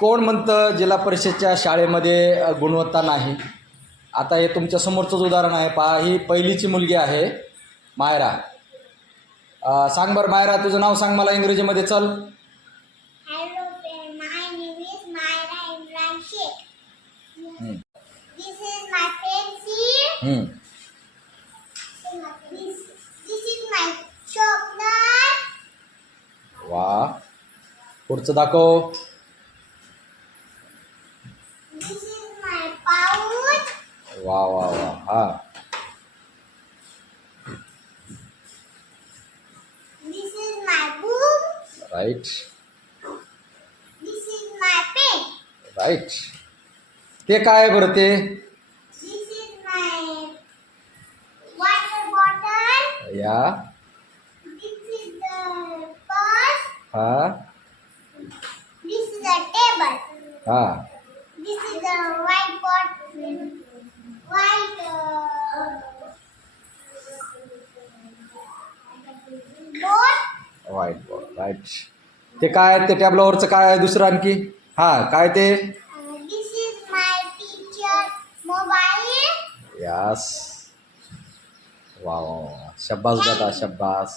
कोण म्हणतं जिल्हा परिषदच्या शाळेमध्ये गुणवत्ता नाही? आता हे तुमच्या समोरचंच उदाहरण आहे. पहा ही पहिलीची मुलगी आहे मायरा. सांग बरं मायरा तुझं नाव सांग मला इंग्रजीमध्ये चल. Hello, friend. My वा वा वा हा This is my book. Right This is my pen. Right ते काय आहे बरं ते This is my water bottle. या This is the purse. हा This is the table. हा This is the white White ball right ते काय आहे ते टॅबलावरचं काय आहे दुसरं आणखी? हा काय ते. यास वा शब्बास बेटा शब्बास